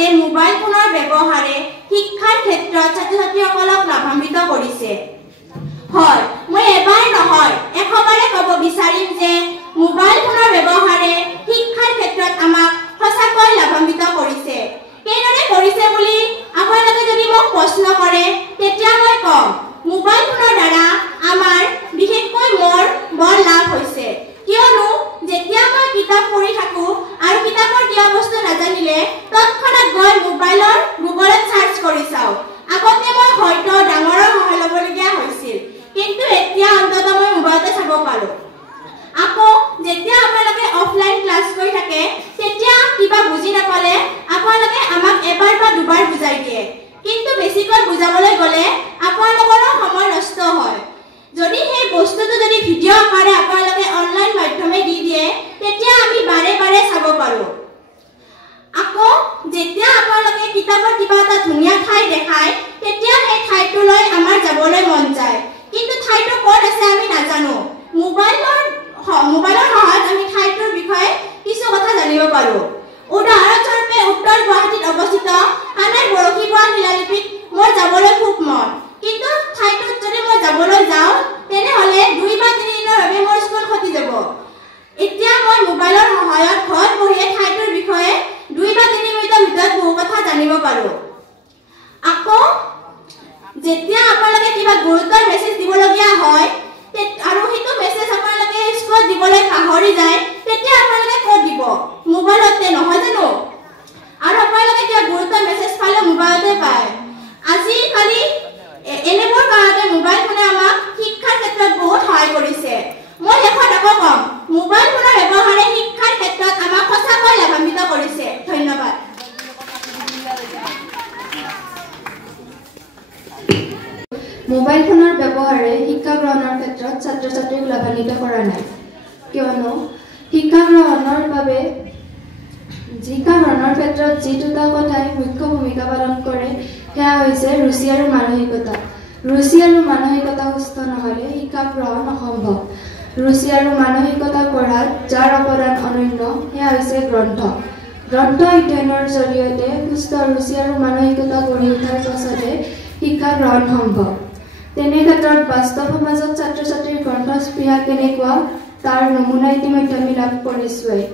মতে মোবাইল ফোনৰ ব্যৱহাৰে শিক্ষাৰ ক্ষেত্ৰত ছাত্ৰ-ছাত্ৰীসকলক লাভান্বিত কৰিছে। হয়, মই এবাৰ নহয় এশবাৰে ক'ব বিচাৰিম যে মোবাইল ফোনৰ ব্যৱহাৰে শিক্ষাৰ ক্ষেত্ৰত আমাক সঁচাকৈ লাভান্বিত কৰিছে। কেনেদৰে কৰিছে বুলি আপোনালোকে যদি মোক প্ৰশ্ন কৰে তেতিয়া মই ক'ম মোবাইল ফোনৰ দ্বাৰা আমাৰ বিশেষকৈ মোৰ বৰ লাভ হৈছে। কিয়নো যেতিয়া মই কিতাপ পঢ়ি থাকো আৰু কিতাপৰ কিবা বস্তু নাজানিলে তৎক্ষণাৎ গৈ মোবাইলৰ গুগলত চাৰ্চ কৰি চাওঁ। আগতে মই হয়তো ডাঙৰৰ সহায় ল'বলগীয়া হৈছিল, কিন্তু এতিয়া অন্ততঃ মই মোবাইলতে চাব পাৰোঁ। আকৌ যেতিয়া আপোনালোকে অফলাইন ক্লাছ কৰি থাকে তেতিয়া কিবা বুজি নাপালে আপোনালোকে আমাক এবাৰ বা দুবাৰ বুজাই দিয়ে, কিন্তু বেছিকৈ বুজাবলৈ গ'লে আপোনালোকৰো সময় নষ্ট হয়। যদি সেই বস্তুটো যদি ভিডিঅ' আকাৰে আপোনালোকে অনলাইন মাধ্যমে দি দিয়ে তেতিয়া আমি বাৰে বাৰে চাব পাৰোঁ। আকৌ যেতিয়া আপোনালোকে কিতাপৰ কিবা এটা ধুনীয়া ঠাই দেখায় তেতিয়া সেই ঠাইটোলৈ আমাৰ যাবলৈ মন যায়, কিন্তু ঠাইটো ক'ত আছে আমি নাজানো। মোবাইলৰ সহায়ত আমি ঠাইটোৰ বিষয়ে কিছু কথা জানিব পাৰোঁ। উদাহৰণস্বৰূপে উত্তৰ গুৱাহাটীত অৱস্থিত কানাই বৰশীবোৱা শিলালিপিত মোৰ যাবলৈ খুব মন, কিন্তু ঠাইটোত যদি মই যাবলৈ যাওঁ তেনেহ'লে 2 বা 3 দিনৰ বাবে মোৰ স্কুল খতি যাব। এতিয়া মই মোবাইলৰ সহায়ত ঘৰত বহিয়ে ঠাইটোৰ বিষয়ে 2 বা 3 মিনিটৰ ভিতৰত বহু কথা জানিব পাৰোঁ। আকৌ যেতিয়া আপোনালোকে কিবা গুৰুতৰ মেছেজ দিবলগীয়া হয় আৰু সেইটো মেছেজ আপোনালোকে স্কুলত দিবলৈ পাহৰি যায় তেতিয়া আপোনালোকে ক'ত দিব? মোবাইলতে, নহয় জানো? আৰু আপোনালোকে কিবা গুৰুতৰ মেছেজ পালে মোবাইলতে পায়। আজিকালি এনেবোৰ কাৰণতে মোবাইল ফোনে আমাক শিক্ষাৰ ক্ষেত্ৰত বহুত সহায় কৰিছে। মই শেষত আকৌ ক'ম মোবাইল ফোনৰ ব্যৱহাৰে শিক্ষাৰ ক্ষেত্ৰত আমাক সঁচাকৈ লাভান্বিত কৰিছে। ধন্যবাদ। মোবাইল ফোনৰ ব্যৱহাৰে শিক্ষা গ্ৰহণৰ ক্ষেত্ৰত ছাত্ৰ-ছাত্ৰীক লাভান্বিত কৰা নাই, কিয়নো শিক্ষা গ্ৰহণৰ ক্ষেত্ৰত যি দুটা কথাই মুখ্য ভূমিকা পালন কৰে সেয়া হৈছে ৰুচি আৰু মানসিকতা। ৰুচি আৰু মানসিকতা সুস্থ নহ'লে শিক্ষা গ্ৰহণ অসম্ভৱ। ৰুচি আৰু মানসিকতা পঢ়াত যাৰ অৱদান অনন্য সেয়া হৈছে গ্ৰন্থ। গ্ৰন্থ অধ্যয়নৰ জৰিয়তে সুস্থ ৰুচি আৰু মানসিকতা গঢ়ি উঠাৰ পাছতে শিক্ষা গ্ৰহণ সম্ভৱ। তেনে ক্ষেত্ৰত বাস্তৱ সমাজত ছাত্ৰ-ছাত্ৰীৰ গ্ৰন্থস্পৃহা কেনেকুৱা তাৰ নমুনা ইতিমধ্যে আমি লাভ কৰিছোৱেই।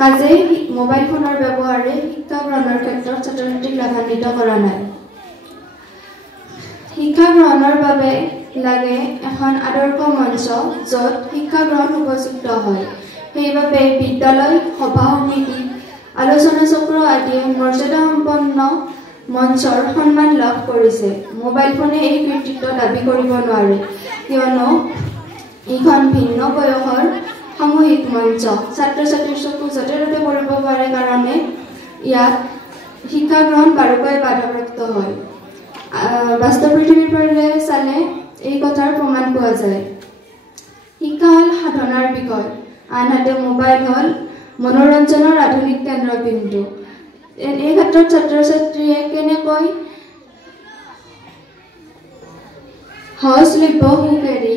কাজেই মোবাইল ফোনৰ ব্যৱহাৰে শিক্ষা গ্ৰহণৰ ক্ষেত্ৰত ছাত্ৰ-ছাত্ৰীক লাভান্বিত কৰা নাই। শিক্ষা গ্ৰহণৰ বাবে লাগে এখন আদৰ্শ মঞ্চ য'ত শিক্ষা গ্ৰহণ উপযুক্ত হয়। সেইবাবে বিদ্যালয়, সভা সমিতি, আলোচনা চক্ৰ আদিয়ে মৰ্যাদা সম্পন্ন মঞ্চৰ সন্মান লাভ কৰিছে। মোবাইল ফোনে এই কৃতিত্ব দাবী কৰিব নোৱাৰে, কিয়নো এইখন ভিন্ন বয়সৰ সামূহিক মঞ্চ। ছাত্ৰ-ছাত্ৰীৰ চকু য'তে ত'তে পৰিব পাৰে কাৰণে ইয়াত শিক্ষা গ্ৰহণ বাৰুকৈ বাধাপ্ৰাপ্ত হয়। বাস্তৱ পৃথিৱীৰ পৰা চালে এই কথাৰ প্ৰমাণ পোৱা যায়। শিক্ষা হ'ল সাধনাৰ বিষয়, আনহাতে মোবাইল হ'ল মনোৰঞ্জনৰ আধুনিক কেন্দ্ৰবিন্দু। এই ক্ষেত্ৰত ছাত্ৰ-ছাত্ৰীয়ে কেনেকৈ সহজলভ্য সুখ এৰি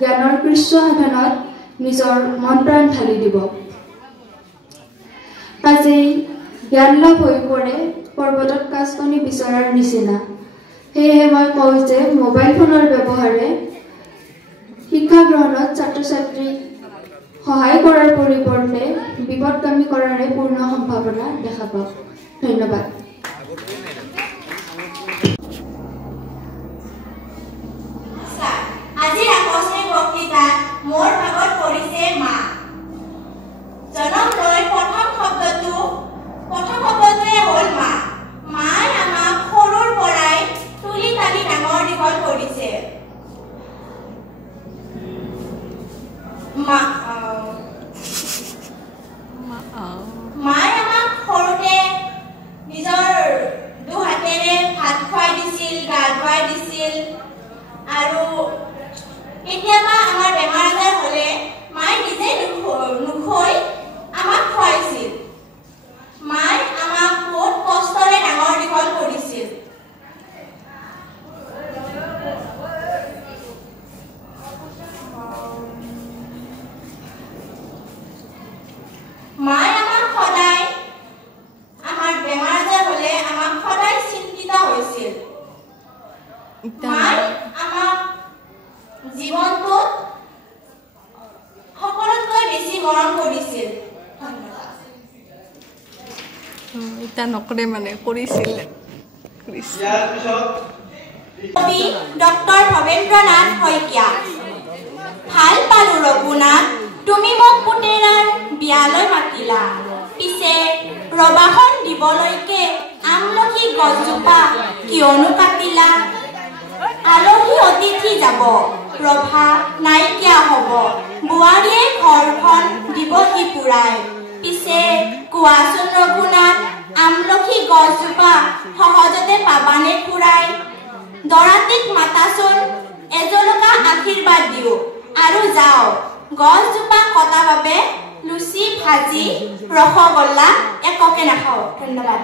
জ্ঞানৰ কৃচ্ছ সাধনত নিজৰ মন প্ৰাণ ঢালি দিব। কাজেই জ্ঞান লাভ হৈ পৰে পৰ্বতত কাজকণি বিচৰাৰ নিচিনা। সেয়েহে মই কওঁ যে মোবাইল ফোনৰ ব্যৱহাৰে শিক্ষা গ্ৰহণত ছাত্ৰ-ছাত্ৰীক সহায় কৰাৰ পৰিৱৰ্তে বিপদগামী কৰাৰে পূৰ্ণ সম্ভাৱনা দেখা পাওঁ। ধন্যবাদ। আজিৰ আকস্মিক বক্তৃতাত মোৰ ভাগত পৰিছে মা। জনম লৈ প্ৰথম শব্দটোৱে হ'ল মা। মায়ে আমাক সৰুৰ পৰাই তুলি তালি ডাঙৰ দীঘল কৰিছে। মায়ে আমাক সৰুতে নিজৰ কৰিছিল এটা নকৰে মানে কৰিছিল কবি ডক্টৰ ভৱেন্দ্ৰনাথ শইকীয়া ভাল পালো ৰঘুনা তুমি মোক পুতেৰাৰ বিয়ালৈ মাতিলা পিছে প্ৰবাহন দিবলৈকে আমলখি গছজোপা কিয়নো কাটিলা আলহী অতিথি যাব প্ৰভা নাইকিয়া হ'ব বোৱাৰীয়ে ঘৰখন দিবহি পুৰাই পিছে কোৱাচোন ৰঘুনাথ আমলখি গছজোপা সহজতে পাবানে পুৰাই দৰাটিক মাতাচোন এজলকা আশীৰ্বাদ দিও আৰু যাও গছজোপা কটা বাবে লুচি ভাজি ৰসগোল্লা এককে নাখাও ধন্যবাদ